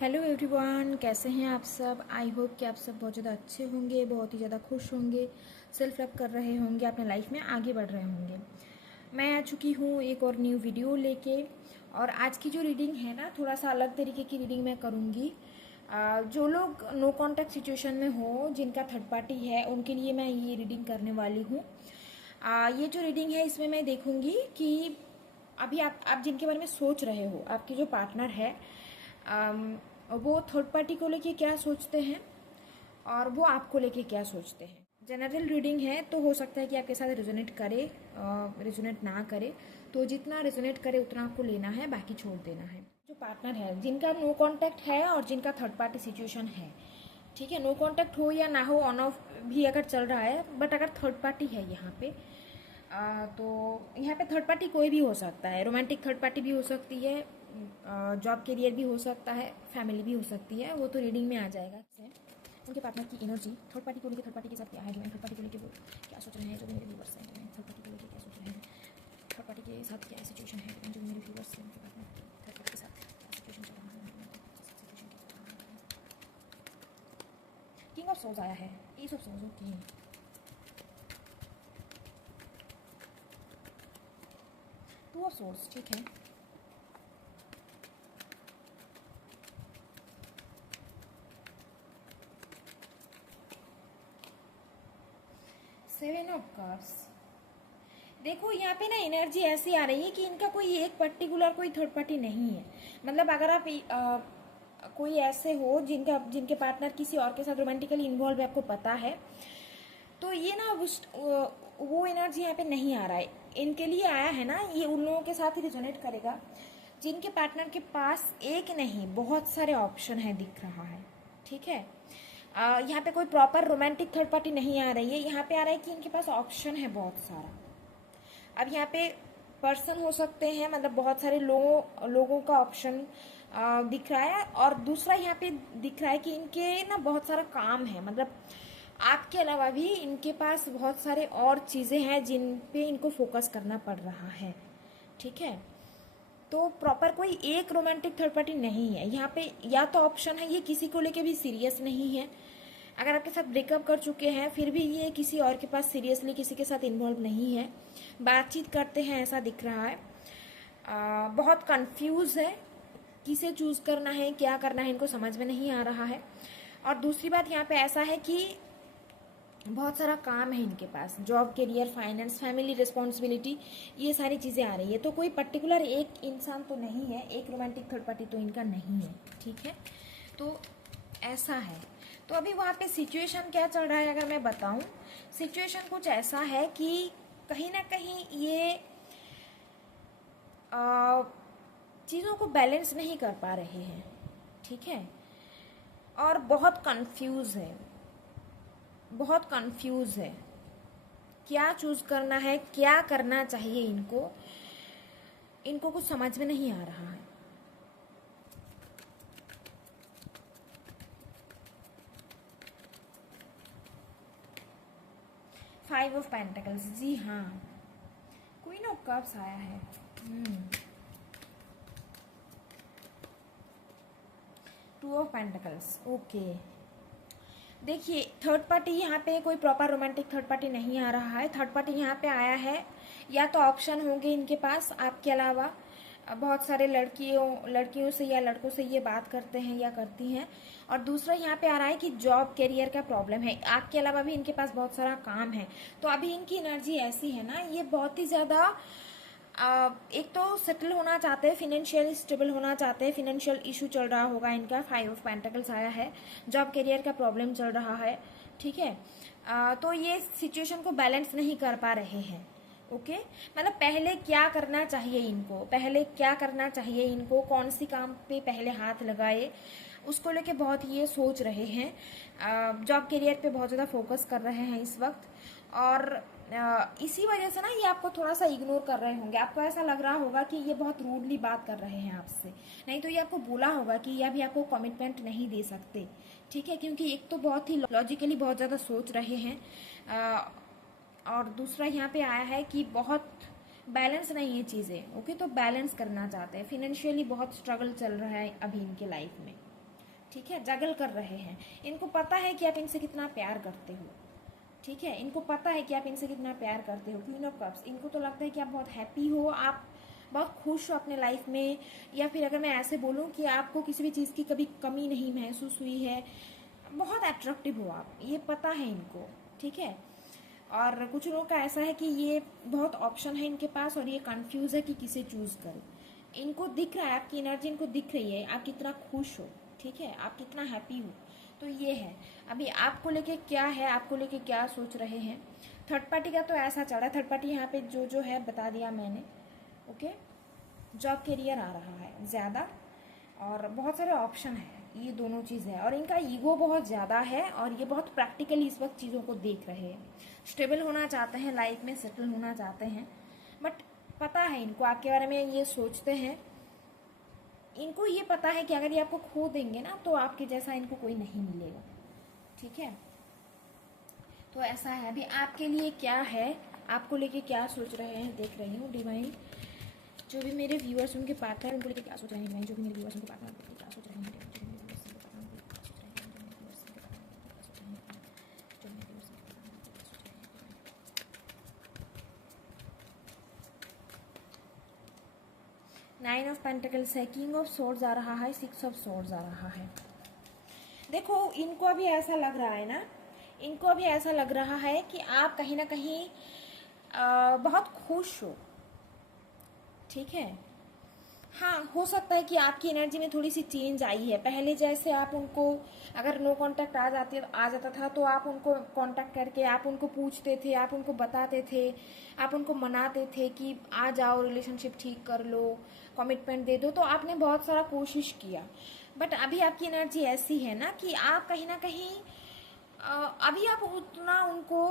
Hello everyone, कैसे हैं आप सब। आई होप कि आप सब बहुत ज़्यादा अच्छे होंगे, बहुत ही ज़्यादा खुश होंगे, सेल्फ लव कर रहे होंगे, अपने लाइफ में आगे बढ़ रहे होंगे। मैं आ चुकी हूँ एक और न्यू वीडियो लेके। और आज की जो रीडिंग है ना, थोड़ा सा अलग तरीके की रीडिंग मैं करूँगी। जो लोग नो कॉन्टैक्ट सिचुएशन में हो, जिनका थर्ड पार्टी है, उनके लिए मैं ये रीडिंग करने वाली हूँ। ये जो रीडिंग है इसमें मैं देखूँगी कि अभी आप जिनके बारे में सोच रहे हो, आपके जो पार्टनर है, वो थर्ड पार्टी को लेके क्या सोचते हैं और वो आपको लेके क्या सोचते हैं। जनरल रीडिंग है तो हो सकता है कि आपके साथ रेजोनेट करे, रेजोनेट ना करे। तो जितना रेजोनेट करे उतना आपको लेना है, बाकी छोड़ देना है। जो पार्टनर है, जिनका नो कांटेक्ट है और जिनका थर्ड पार्टी सिचुएशन है, ठीक है, नो कांटेक्ट हो या ना हो, ऑन ऑफ भी अगर चल रहा है, बट अगर थर्ड पार्टी है यहाँ पे, तो यहाँ पे थर्ड पार्टी कोई भी हो सकता है। रोमांटिक थर्ड पार्टी भी हो सकती है, जॉब करियर भी हो सकता है, फैमिली भी हो सकती है। वो तो रीडिंग में आ जाएगा। उनके पार्टनर की एनर्जी थर्ड पार्टी को लेकर, थर्ड पार्टी के साथ क्या है, जो थर्ड पार्टी को लेकर वो क्या सोच रहे हैं, जो भी मेरे व्यूवर्स हैं, जो थर्ड पार्टी को लेकर क्या सोच रहे हैं, थर्ड पार्टी के साथ क्या सिचुएशन है, जो मेरे व्यूवर्स हैं, उनके पार्टनर की थर्ड पार्टी के साथ क्या सिचुएशन चल रहा है। किंग ऑफ सोल्स आया है, ace of souls, okay. Two of souls, ठीक है। Seven of cups. देखो यहाँ पे ना एनर्जी ऐसी आ रही है कि इनका कोई एक पर्टिकुलर कोई थर्ड पार्टी नहीं है। मतलब अगर आप कोई ऐसे हो जिनके पार्टनर किसी और के साथ रोमांटिकली इन्वॉल्व है, आपको पता है, तो ये ना वो एनर्जी यहाँ पे नहीं आ रहा है। इनके लिए आया है ना, ये उन लोगों के साथ ही रिजोनेट करेगा जिनके पार्टनर के पास एक नहीं बहुत सारे ऑप्शन है, दिख रहा है, ठीक है। यहाँ पे कोई प्रॉपर रोमांटिक थर्ड पार्टी नहीं आ रही है। यहाँ पे आ रहा है कि इनके पास ऑप्शन है बहुत सारा। अब यहाँ पे पर्सन हो सकते हैं, मतलब बहुत सारे लोगों का ऑप्शन दिख रहा है। और दूसरा यहाँ पे दिख रहा है कि इनके ना बहुत सारा काम है, मतलब आपके अलावा भी इनके पास बहुत सारे और चीज़ें हैं जिन पे इनको फोकस करना पड़ रहा है, ठीक है। तो प्रॉपर कोई एक रोमांटिक थर्ड पार्टी नहीं है यहाँ पे। या तो ऑप्शन है ये किसी को लेके भी सीरियस नहीं है, अगर आपके साथ ब्रेकअप कर चुके हैं फिर भी ये किसी और के पास सीरियसली किसी के साथ इन्वॉल्व नहीं है, बातचीत करते हैं ऐसा दिख रहा है। बहुत कंफ्यूज है, किसे चूज़ करना है, क्या करना है, इनको समझ में नहीं आ रहा है। और दूसरी बात यहाँ पे ऐसा है कि बहुत सारा काम है इनके पास, job career finance family responsibility, ये सारी चीज़ें आ रही है। तो कोई पर्टिकुलर एक इंसान तो नहीं है, एक रोमांटिक थर्ड पार्टी तो इनका नहीं है, ठीक है। तो ऐसा है। तो अभी वहाँ पे सिचुएशन क्या चल रहा है अगर मैं बताऊँ, सिचुएशन कुछ ऐसा है कि कहीं ना कहीं ये चीज़ों को बैलेंस नहीं कर पा रहे हैं, ठीक है। और बहुत कंफ्यूज है, बहुत कंफ्यूज है, क्या चूज करना है, क्या करना चाहिए इनको, इनको कुछ समझ में नहीं आ रहा है। फाइव ऑफ पेंटिकल्स, जी हाँ, क्वीन ऑफ कप्स आया है। Two of pentacles, okay. देखिए थर्ड पार्टी यहाँ पे कोई प्रॉपर रोमांटिक थर्ड पार्टी नहीं आ रहा है। थर्ड पार्टी यहाँ पे आया है, या तो ऑप्शन होंगे इनके पास आपके अलावा, बहुत सारे लड़कियों से या लड़कों से ये बात करते हैं या करती हैं। और दूसरा यहाँ पे आ रहा है कि जॉब करियर का प्रॉब्लम है, आपके अलावा भी इनके पास बहुत सारा काम है। तो अभी इनकी एनर्जी ऐसी है ना, ये बहुत ही ज़्यादा एक तो सेटल होना चाहते हैं, फिनेंशियल स्टेबल होना चाहते हैं, फिनेंशियल इशू चल रहा होगा इनका, फाइव ऑफ पेंटिकल्स आया है, जॉब करियर का प्रॉब्लम चल रहा है, ठीक है। तो ये सिचुएशन को बैलेंस नहीं कर पा रहे हैं, ओके। मतलब पहले क्या करना चाहिए इनको, पहले क्या करना चाहिए इनको, कौन सी काम पे पहले हाथ लगाए, उसको लेके बहुत ये सोच रहे हैं। जॉब करियर पे बहुत ज़्यादा फोकस कर रहे हैं इस वक्त। और इसी वजह से ना ये आपको थोड़ा सा इग्नोर कर रहे होंगे। आपको ऐसा लग रहा होगा कि ये बहुत रूडली बात कर रहे हैं आपसे, नहीं तो ये आपको बोला होगा कि ये अभी आपको कमिटमेंट नहीं दे सकते, ठीक है। क्योंकि एक तो बहुत ही लॉजिकली बहुत ज़्यादा सोच रहे हैं, और दूसरा यहाँ पे आया है कि बहुत बैलेंस नहीं है चीज़ें, ओके। तो बैलेंस करना चाहते हैं, फिनेंशियली बहुत स्ट्रगल चल रहा है अभी इनके लाइफ में, ठीक है, जगल कर रहे हैं। इनको पता है कि आप इनसे कितना प्यार करते हो, ठीक है, इनको पता है कि आप इनसे कितना प्यार करते हो। क्वीन ऑफ कप्स, इनको तो लगता है कि आप बहुत हैप्पी हो, आप बहुत खुश हो अपने लाइफ में, या फिर अगर मैं ऐसे बोलूँ कि आपको किसी भी चीज़ की कभी कमी नहीं महसूस हुई है, बहुत अट्रैक्टिव हो आप, ये पता है इनको, ठीक है। और कुछ लोगों का ऐसा है कि ये बहुत ऑप्शन है इनके पास और ये कंफ्यूज है कि किसे चूज़ करें। इनको दिख रहा है, आपकी एनर्जी इनको दिख रही है, आप कितना खुश हो, ठीक है, आप कितना हैप्पी हो। तो ये है, अभी आपको लेके क्या है, आपको लेके क्या सोच रहे हैं। थर्ड पार्टी का तो ऐसा चढ़ा, थर्ड पार्टी यहाँ पे जो है बता दिया मैंने, ओके। जॉब करियर आ रहा है ज़्यादा और बहुत सारे ऑप्शन है, ये दोनों चीज़ है। और इनका ईगो बहुत ज़्यादा है और ये बहुत प्रैक्टिकली इस वक्त चीज़ों को देख रहे हैं। स्टेबल होना चाहते हैं, लाइफ में सेटल होना चाहते हैं, बट पता है इनको आपके बारे में, ये सोचते हैं, इनको ये पता है कि अगर ये आपको खो देंगे ना तो आपके जैसा इनको कोई नहीं मिलेगा, ठीक है। तो ऐसा है, अभी आपके लिए क्या है, आपको लेके क्या सोच रहे हैं, देख रही हूँ डिवाइन। जो भी मेरे व्यूअर्स उनके पार्टनर उनको लेके क्या सोच रहे हैं डिवाइन, जो भी मेरे व्यूअर्स उनके पार्टनर उनको लेके क्या सोच रहे हैं, नाइन ऑफ पेंटिकल्स है, किंग ऑफ सोर्ड्स आ रहा है, सिक्स ऑफ सोर्ड्स आ रहा है। देखो इनको अभी ऐसा लग रहा है ना, इनको अभी ऐसा लग रहा है कि आप कहीं ना कहीं बहुत खुश हो, ठीक है। हाँ, हो सकता है कि आपकी एनर्जी में थोड़ी सी चेंज आई है। पहले जैसे आप उनको अगर नो कांटेक्ट आ जाता था तो आप उनको कांटेक्ट करके आप उनको पूछते थे, आप उनको बताते थे, आप उनको मनाते थे कि आ जाओ, रिलेशनशिप ठीक कर लो, कमिटमेंट दे दो, तो आपने बहुत सारा कोशिश किया। बट अभी आपकी एनर्जी ऐसी है ना कि आप कहीं ना कहीं अभी आप उतना उनको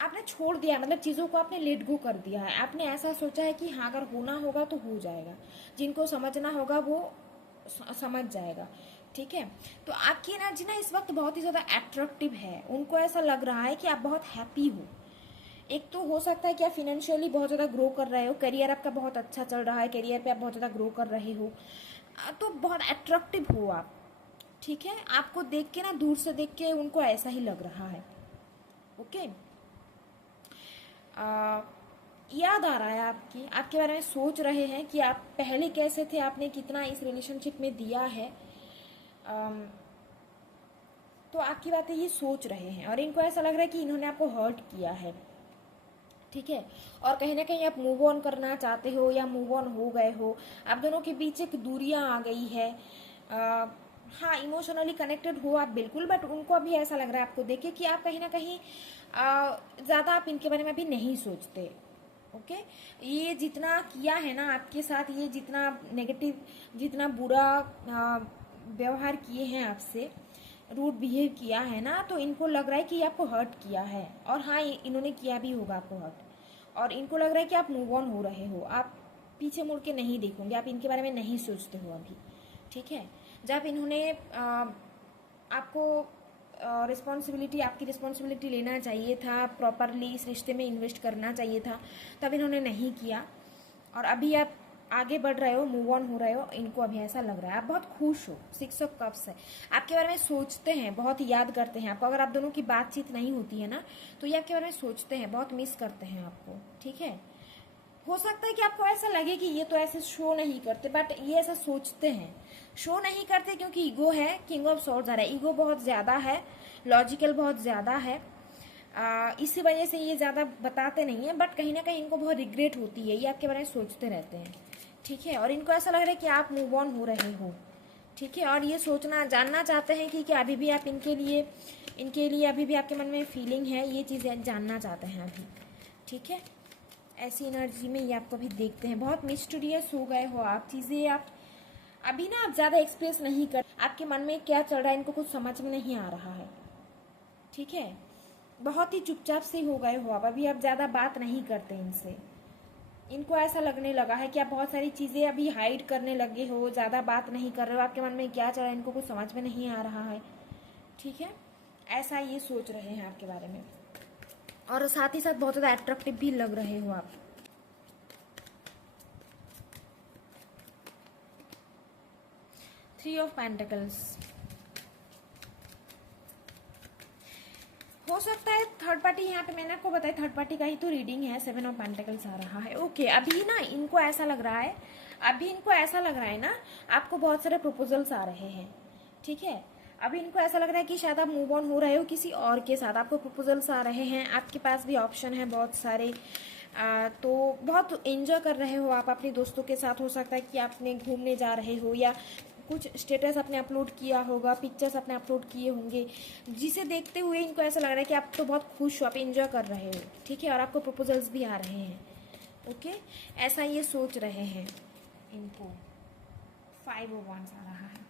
आपने छोड़ दिया, मतलब चीज़ों को आपने लेट गो कर दिया है। आपने ऐसा सोचा है कि हाँ, अगर होना होगा तो हो जाएगा, जिनको समझना होगा वो समझ जाएगा, ठीक है। तो आपकी एनर्जी ना इस वक्त बहुत ही ज़्यादा अट्रैक्टिव है। उनको ऐसा लग रहा है कि आप बहुत हैप्पी हो। एक तो हो सकता है कि आप फिनेंशियली बहुत ज़्यादा ग्रो कर रहे हो, करियर आपका बहुत अच्छा चल रहा है, करियर पे आप बहुत ज़्यादा ग्रो कर रहे हो, तो बहुत अट्रैक्टिव हो आप, ठीक है। आपको देख के ना, दूर से देख के उनको ऐसा ही लग रहा है, ओके। याद आ रहा है आपके बारे में सोच रहे हैं कि आप पहले कैसे थे, आपने कितना इस रिलेशनशिप में दिया है, तो आपकी बातें ये सोच रहे हैं और इनको ऐसा लग रहा है कि इन्होंने आपको हर्ट किया है, ठीक है। और कहीं ना कहीं आप मूव ऑन करना चाहते हो या मूव ऑन हो गए हो, आप दोनों के बीच एक दूरियां आ गई है। हाँ, इमोशनली कनेक्टेड हो आप बिल्कुल, बट उनको अभी ऐसा लग रहा है आपको देखे कि आप कहीं ना कहीं ज़्यादा आप इनके बारे में अभी नहीं सोचते, ओके। ये जितना किया है ना आपके साथ, ये जितना नेगेटिव, जितना बुरा व्यवहार किए हैं आपसे, रूड बिहेव किया है ना, तो इनको लग रहा है कि आपको हर्ट किया है। और हाँ, इन्होंने किया भी होगा आपको हर्ट, और इनको लग रहा है कि आप मूव ऑन हो रहे हो, आप पीछे मुड़ के नहीं देखोगे, आप इनके बारे में नहीं सोचते हो अभी, ठीक है। जब इन्होंने आपको रिस्पॉन्सिबिलिटी, आपकी रिस्पॉन्सिबिलिटी लेना चाहिए था, प्रॉपरली इस रिश्ते में इन्वेस्ट करना चाहिए था, तब इन्होंने नहीं किया। और अभी आप आगे बढ़ रहे हो, मूव ऑन हो रहे हो, इनको अभी ऐसा लग रहा है आप बहुत खुश हो। सिक्स ऑफ कप्स है, आपके बारे में सोचते हैं, बहुत याद करते हैं आपको। अगर आप दोनों की बातचीत नहीं होती है ना, तो ये आपके बारे में सोचते हैं, बहुत मिस करते हैं आपको, ठीक है। हो सकता है कि आपको ऐसा लगे कि ये तो ऐसे शो नहीं करते, बट ये ऐसा सोचते हैं। शो नहीं करते क्योंकि ईगो है, किंग ऑफ सॉर्ड्स आ रहा है, ईगो बहुत ज़्यादा है, लॉजिकल बहुत ज़्यादा है, इसी वजह से ये ज़्यादा बताते नहीं है, बट कहीं ना कहीं इनको बहुत रिग्रेट होती है, ये आपके बारे में सोचते रहते हैं, ठीक है। और इनको ऐसा लग रहा है कि आप मूव ऑन हो रहे हो, ठीक है। और ये सोचना, जानना चाहते हैं कि क्या अभी भी आप इनके लिए अभी भी आपके मन में फीलिंग है, ये चीज़ें जानना चाहते हैं अभी, ठीक है। ऐसी एनर्जी में ये आपको भी देखते हैं, बहुत मिस्टीरियस हो गए हो आप, चीज़ें आप अभी ना आप ज़्यादा एक्सप्रेस नहीं कर, आपके मन में क्या चल रहा है इनको कुछ समझ में नहीं आ रहा है, ठीक है। बहुत ही चुपचाप से हो गए हो आप, अभी आप ज़्यादा बात नहीं करते इनसे। इनको ऐसा लगने लगा है कि आप बहुत सारी चीज़ें अभी हाइड करने लगे हो, ज़्यादा बात नहीं कर रहे हो, आपके मन में क्या चल रहा है इनको कुछ समझ में नहीं आ रहा है, ठीक है। ऐसा ये सोच रहे हैं आपके बारे में, और साथ ही साथ बहुत ज़्यादा अट्रैक्टिव भी लग रहे हो आप। 3 ऑफ पेंटिकल्स। हो सकता है थर्ड पार्टी, यहाँ पे मैंने आपको बताया थर्ड पार्टी का ही तो रीडिंग है। 7 ऑफ पेंटिकल्स आ रहा है। ओके, अभी ना इनको ऐसा लग रहा है, ना आपको बहुत सारे प्रपोजल्स आ रहे हैं, ठीक है। अभी इनको ऐसा लग रहा है कि शायद आप मूव ऑन हो रहे हो किसी और के साथ, आपको प्रपोजल्स आ रहे हैं, आपके पास भी ऑप्शन है बहुत सारे। तो बहुत एंजॉय कर रहे हो आप अपने दोस्तों के साथ। हो सकता है कि आपने घूमने जा रहे हो या कुछ स्टेटस अपने अपलोड किया होगा, पिक्चर्स अपने अपलोड किए होंगे, जिसे देखते हुए इनको ऐसा लग रहा है कि आप तो बहुत खुश हो, आप एंजॉय कर रहे हो, ठीक है। और आपको प्रपोजल्स भी आ रहे हैं, ओके। ऐसा ये सोच रहे हैं इनको। 5 ऑफ वांड्स आ रहा है।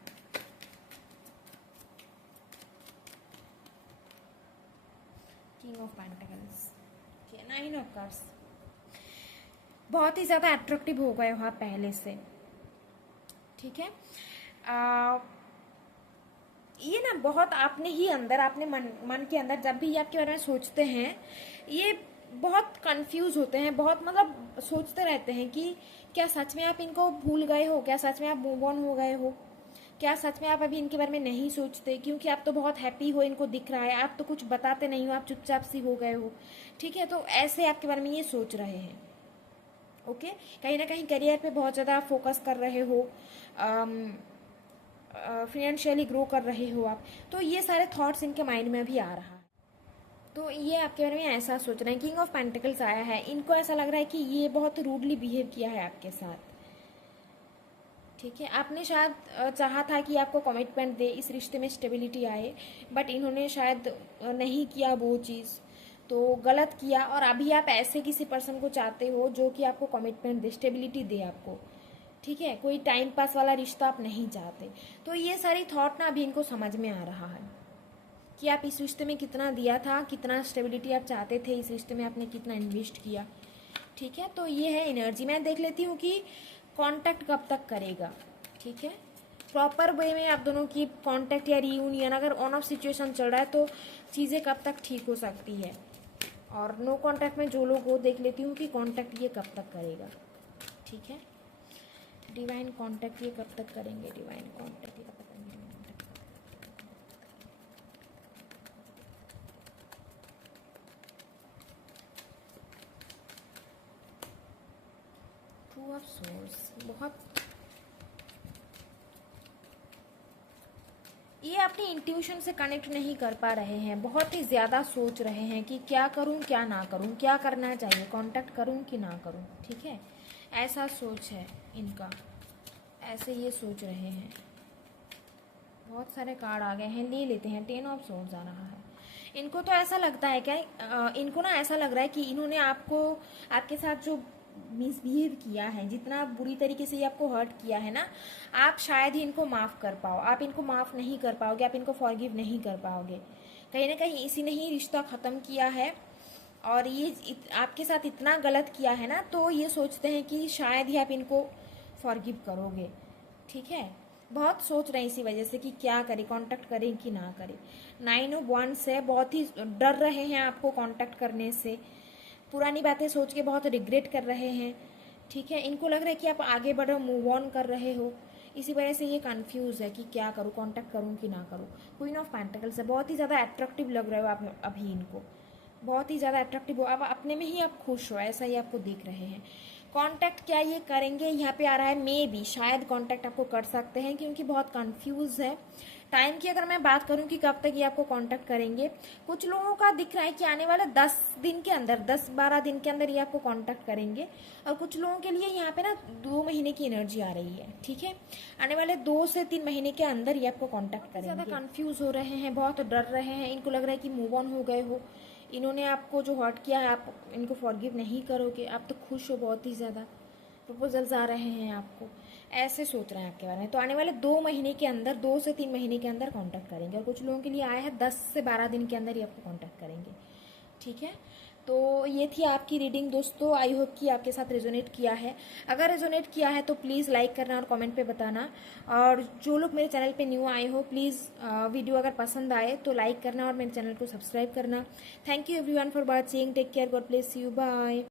King of pentacles, 9 of cups. बहुत ही ज़्यादा अट्रैक्टिव हो गए हो आप पहले से, ठीक है। ये ना बहुत आपने ही अंदर, आपने मन के अंदर जब भी ये आपके बारे में सोचते हैं, ये बहुत कंफ्यूज होते हैं, बहुत मतलब सोचते रहते हैं कि क्या सच में आप इनको भूल गए हो, क्या सच में आप मूव ऑन हो गए हो, क्या सच में आप अभी इनके बारे में नहीं सोचते, क्योंकि आप तो बहुत हैप्पी हो, इनको दिख रहा है, आप तो कुछ बताते नहीं हो, आप चुपचाप सी हो गए हो, ठीक है। तो ऐसे आपके बारे में ये सोच रहे हैं, ओके। कहीं ना कहीं करियर पे बहुत ज़्यादा फोकस कर रहे हो, फिनेंशियली ग्रो कर रहे हो आप, तो ये सारे थॉट्स इनके माइंड में भी आ रहा है। तो ये आपके बारे में ऐसा सोच रहे हैं। किंग ऑफ पेंटिकल्स आया है, इनको ऐसा लग रहा है कि ये बहुत रूडली बिहेव किया है आपके साथ, ठीक है। आपने शायद चाहा था कि आपको कमिटमेंट दे, इस रिश्ते में स्टेबिलिटी आए, बट इन्होंने शायद नहीं किया वो चीज़, तो गलत किया। और अभी आप ऐसे किसी पर्सन को चाहते हो जो कि आपको कमिटमेंट दे, स्टेबिलिटी दे आपको, ठीक है। कोई टाइम पास वाला रिश्ता आप नहीं चाहते। तो ये सारी थॉट ना अभी इनको समझ में आ रहा है कि आप इस रिश्ते में कितना दिया था, कितना स्टेबिलिटी आप चाहते थे, इस रिश्ते में आपने कितना इन्वेस्ट किया, ठीक है। तो ये है एनर्जी। मैं देख लेती हूँ कि कांटेक्ट कब तक करेगा, ठीक है। प्रॉपर वे में आप दोनों की कांटेक्ट या रीयूनियन, अगर ऑन ऑफ सिचुएशन चल रहा है तो चीज़ें कब तक ठीक हो सकती है। और नो कांटेक्ट में जो लोग वो देख लेती हूँ कि कांटेक्ट ये कब तक करेगा, ठीक है। डिवाइन कांटेक्ट ये कब तक करेंगे, डिवाइन कांटेक्ट ये कब तक करेंगे। 2 ऑफ सोर्स, बहुत ये अपनी इंट्यूशन से कनेक्ट नहीं कर पा रहे हैं, बहुत ही ज़्यादा सोच रहे हैं कि क्या करूं क्या ना करूं, क्या करना चाहिए, कांटेक्ट करूं कि ना करूं, ठीक है। ऐसा सोच है इनका, ऐसे ये सोच रहे हैं। बहुत सारे कार्ड आ गए हैं, ले लेते हैं। 10 ऑफ सोर्स आ रहा है। इनको तो ऐसा लगता है क्या, इनको ना ऐसा लग रहा है कि इन्होंने आपको, आपके साथ जो मिसबिहेव किया है, जितना बुरी तरीके से ये आपको हर्ट किया है ना, आप शायद ही इनको माफ़ कर पाओ, आप इनको माफ़ नहीं कर पाओगे, आप इनको फॉरगिव नहीं कर पाओगे। कहीं ना कहीं इसी ने ही रिश्ता ख़त्म किया है, और ये आपके साथ इतना गलत किया है ना, तो ये सोचते हैं कि शायद ही आप इनको फॉरगिव करोगे, ठीक है। बहुत सोच रहे हैं इसी वजह से कि क्या करें, कांटेक्ट करें कि ना करें। 9 ऑफ वांड्स है, बहुत ही डर रहे हैं आपको कांटेक्ट करने से, पुरानी बातें सोच के बहुत रिग्रेट कर रहे हैं, ठीक है। इनको लग रहा है कि आप आगे बढ़ो, मूव ऑन कर रहे हो, इसी वजह से ये कंफ्यूज है कि क्या करूँ, कांटेक्ट करूँ कि ना करूँ। क्वीन ऑफ पेंटिकल्स है, बहुत ही ज़्यादा अट्रैक्टिव लग रहे हो आप अभी इनको, बहुत ही ज़्यादा अट्रैक्टिव हो, अब अपने में ही आप खुश हो, ऐसा ही आपको दिख रहे हैं। कांटेक्ट क्या ये करेंगे, यहाँ पे आ रहा है मे बी, शायद कांटेक्ट आपको कर सकते हैं, क्योंकि बहुत कंफ्यूज है। टाइम की अगर मैं बात करूं कि कब तक ये आपको कांटेक्ट करेंगे, कुछ लोगों का दिख रहा है कि आने वाले 10 दिन के अंदर, 10-12 दिन के अंदर ये आपको कांटेक्ट करेंगे। और कुछ लोगों के लिए यहाँ पे ना 2 महीने की एनर्जी आ रही है, ठीक है। आने वाले 2 से 3 महीने के अंदर ये आपको कांटेक्ट करेंगे। ज़्यादा कंफ्यूज हो रहे हैं, बहुत डर रहे हैं, इनको लग रहा है कि मूव ऑन हो गए हो, इन्होंने आपको जो हर्ट किया है आप इनको फॉरगिव नहीं करोगे, आप तो खुश हो बहुत ही ज़्यादा, प्रपोजल्स आ रहे हैं आपको, ऐसे सोच रहे हैं आपके बारे में। तो आने वाले 2 महीने के अंदर, 2 से 3 महीने के अंदर कांटेक्ट करेंगे। और कुछ लोगों के लिए आया है 10 से 12 दिन के अंदर ये आपको कांटेक्ट करेंगे, ठीक है। तो ये थी आपकी रीडिंग दोस्तों, आई होप कि आपके साथ रेजोनेट किया है। अगर रेजोनेट किया है तो प्लीज़ लाइक करना और कमेंट पे बताना। और जो लोग मेरे चैनल पे न्यू आए हो, प्लीज़ वीडियो अगर पसंद आए तो लाइक करना और मेरे चैनल को सब्सक्राइब करना। Thank you everyone for watching, take care, God bless you, bye.